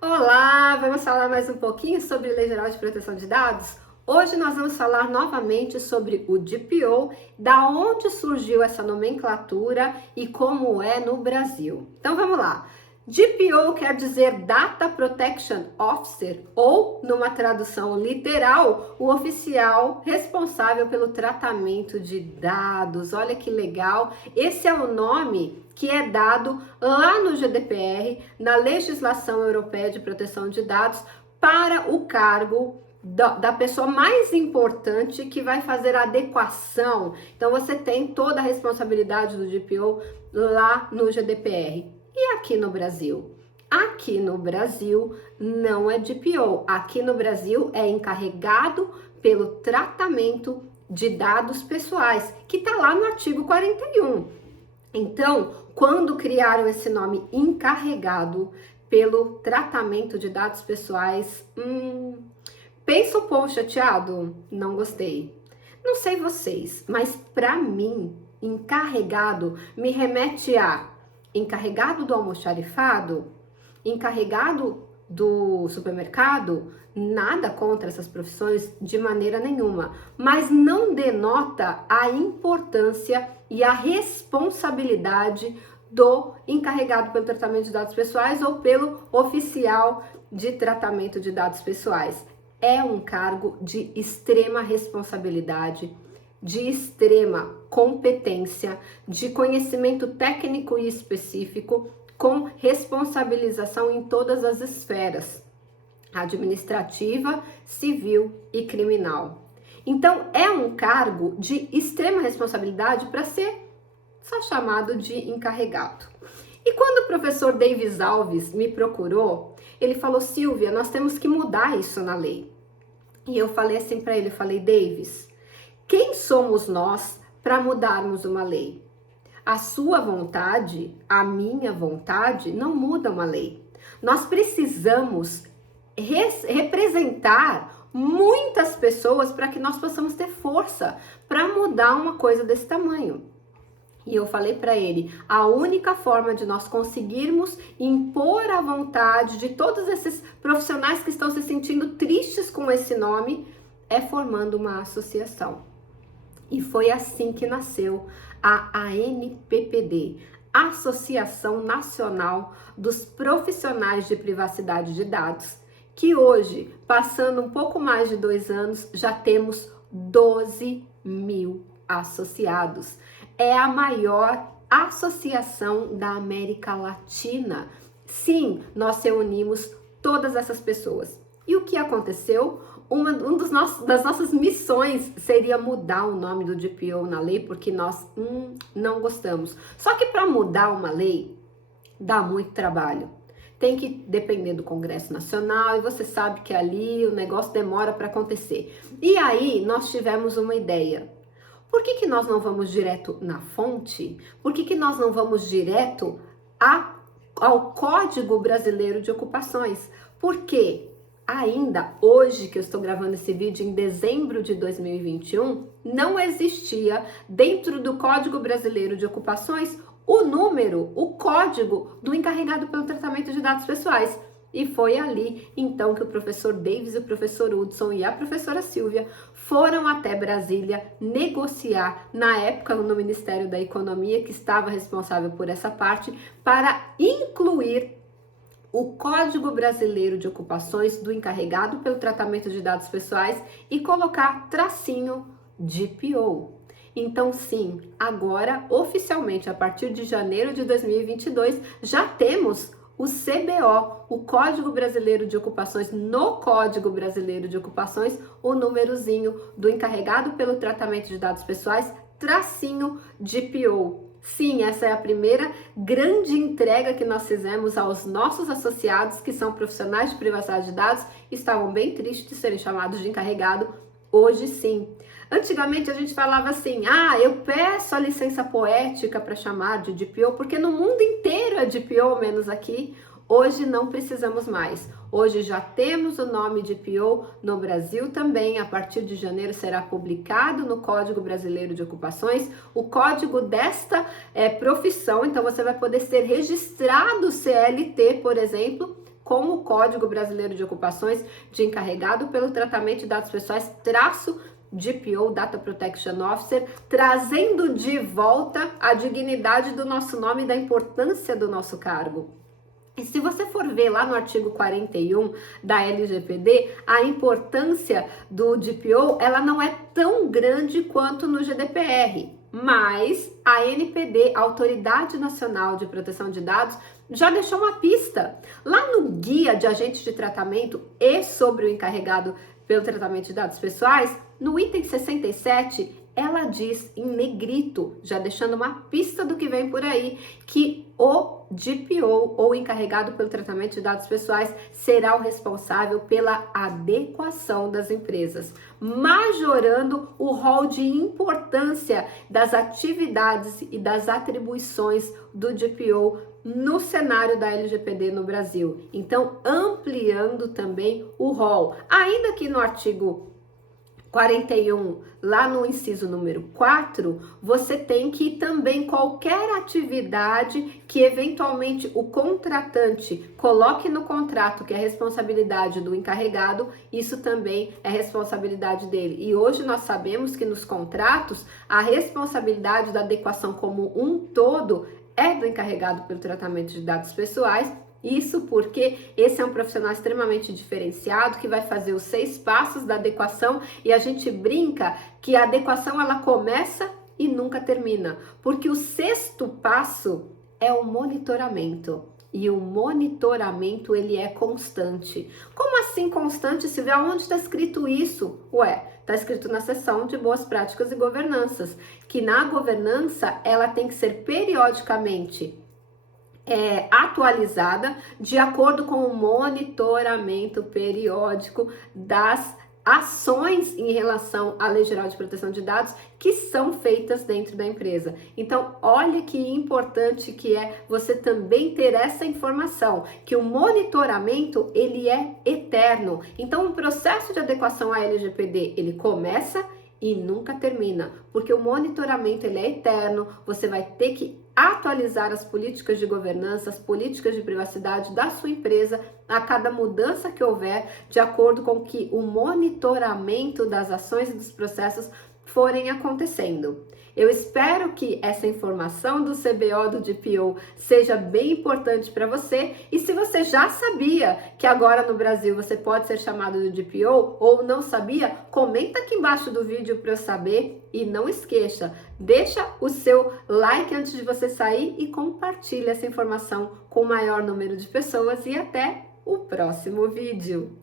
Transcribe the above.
Olá, vamos falar mais um pouquinho sobre Lei Geral de Proteção de Dados? Hoje nós vamos falar novamente sobre o DPO, da onde surgiu essa nomenclatura e como é no Brasil. Então vamos lá. DPO quer dizer Data Protection Officer, ou, numa tradução literal, o oficial responsável pelo tratamento de dados. Olha que legal! Esse é o nome que é dado lá no GDPR, na Legislação Europeia de Proteção de Dados, para o cargo da pessoa mais importante que vai fazer a adequação. Então você tem toda a responsabilidade do DPO lá no GDPR. E aqui no Brasil? Aqui no Brasil não é DPO. Aqui no Brasil é encarregado pelo tratamento de dados pessoais, que está lá no artigo 41. Então, quando criaram esse nome encarregado pelo tratamento de dados pessoais, pensa o povo chateado? Não gostei. Não sei vocês, mas para mim, encarregado me remete a encarregado do almoxarifado, encarregado do supermercado. Nada contra essas profissões de maneira nenhuma, mas não denota a importância e a responsabilidade do encarregado pelo tratamento de dados pessoais ou pelo oficial de tratamento de dados pessoais. É um cargo de extrema responsabilidade, de extrema competência, de conhecimento técnico e específico, com responsabilização em todas as esferas, administrativa, civil e criminal. Então, é um cargo de extrema responsabilidade para ser só chamado de encarregado. E quando o professor Davis Alves me procurou, ele falou: Silvia, nós temos que mudar isso na lei. E eu falei assim para ele, Davis, quem somos nós para mudarmos uma lei? A sua vontade, a minha vontade, não muda uma lei. Nós precisamos representar muitas pessoas para que nós possamos ter força para mudar uma coisa desse tamanho. E eu falei para ele, a única forma de nós conseguirmos impor a vontade de todos esses profissionais que estão se sentindo tristes com esse nome é formando uma associação. E foi assim que nasceu a ANPPD, Associação Nacional dos Profissionais de Privacidade de Dados, que hoje, passando um pouco mais de 2 anos, já temos 12 mil associados. É a maior associação da América Latina. Sim, nós reunimos todas essas pessoas. E o que aconteceu? Das nossas missões seria mudar o nome do DPO na lei, porque nós não gostamos. Só que para mudar uma lei, dá muito trabalho. Tem que depender do Congresso Nacional e você sabe que ali o negócio demora para acontecer. E aí nós tivemos uma ideia. Por que nós não vamos direto na fonte? Por que nós não vamos direto ao Código Brasileiro de Ocupações? Porque ainda hoje que eu estou gravando esse vídeo, em dezembro de 2021, não existia dentro do Código Brasileiro de Ocupações o código do encarregado pelo tratamento de dados pessoais. E foi ali, então, que o professor Davis, o professor Hudson e a professora Silvia foram até Brasília negociar, na época no Ministério da Economia, que estava responsável por essa parte, para incluir o Código Brasileiro de Ocupações do encarregado pelo tratamento de dados pessoais e colocar tracinho DPO. Então, sim, agora, oficialmente, a partir de janeiro de 2022, já temos o CBO, o Código Brasileiro de Ocupações, no Código Brasileiro de Ocupações, o númerozinho do encarregado pelo tratamento de dados pessoais, tracinho DPO. Sim, essa é a primeira grande entrega que nós fizemos aos nossos associados, que são profissionais de privacidade de dados, estavam bem tristes de serem chamados de encarregado. Hoje sim. Antigamente a gente falava assim, eu peço a licença poética para chamar de DPO, porque no mundo inteiro é DPO, menos aqui. Hoje não precisamos mais. Hoje já temos o nome DPO no Brasil também. A partir de janeiro será publicado no Código Brasileiro de Ocupações o código desta profissão. Então você vai poder ser registrado CLT, por exemplo, com o Código Brasileiro de Ocupações de encarregado pelo tratamento de dados pessoais, traço DPO, Data Protection Officer, trazendo de volta a dignidade do nosso nome e da importância do nosso cargo. E se você for ver lá no artigo 41 da LGPD, a importância do DPO, ela não é tão grande quanto no GDPR, mas a ANPD, Autoridade Nacional de Proteção de Dados, já deixou uma pista. Lá no Guia de Agentes de Tratamento e sobre o encarregado pelo tratamento de dados pessoais, no item 67, ela diz em negrito, já deixando uma pista do que vem por aí, que o DPO, ou encarregado pelo tratamento de dados pessoais, será o responsável pela adequação das empresas, majorando o rol de importância das atividades e das atribuições do DPO no cenário da LGPD no Brasil. Então, ampliando também o rol. Ainda que no artigo 41, lá no inciso número 4, você tem que também qualquer atividade que eventualmente o contratante coloque no contrato, que é responsabilidade do encarregado, isso também é responsabilidade dele. E hoje nós sabemos que nos contratos a responsabilidade da adequação como um todo é do encarregado pelo tratamento de dados pessoais. Isso porque esse é um profissional extremamente diferenciado que vai fazer os 6 passos da adequação, e a gente brinca que a adequação ela começa e nunca termina, porque o 6º passo é o monitoramento. E o monitoramento ele é constante. Como assim constante, Silvia? Onde está escrito isso? Ué, está escrito na seção de boas práticas e governanças, que na governança ela tem que ser periodicamente atualizada de acordo com o monitoramento periódico das ações em relação à Lei Geral de Proteção de Dados que são feitas dentro da empresa. Então, olha que importante que é você também ter essa informação, que o monitoramento, ele é eterno. Então, o processo de adequação à LGPD, ele começa e nunca termina, porque o monitoramento ele é eterno, você vai ter que atualizar as políticas de governança, as políticas de privacidade da sua empresa a cada mudança que houver, de acordo com que o monitoramento das ações e dos processos forem acontecendo. Eu espero que essa informação do CBO, do DPO, seja bem importante para você. E se você já sabia que agora no Brasil você pode ser chamado de DPO ou não sabia, comenta aqui embaixo do vídeo para eu saber. E não esqueça, deixa o seu like antes de você sair e compartilhe essa informação com o maior número de pessoas. E até o próximo vídeo.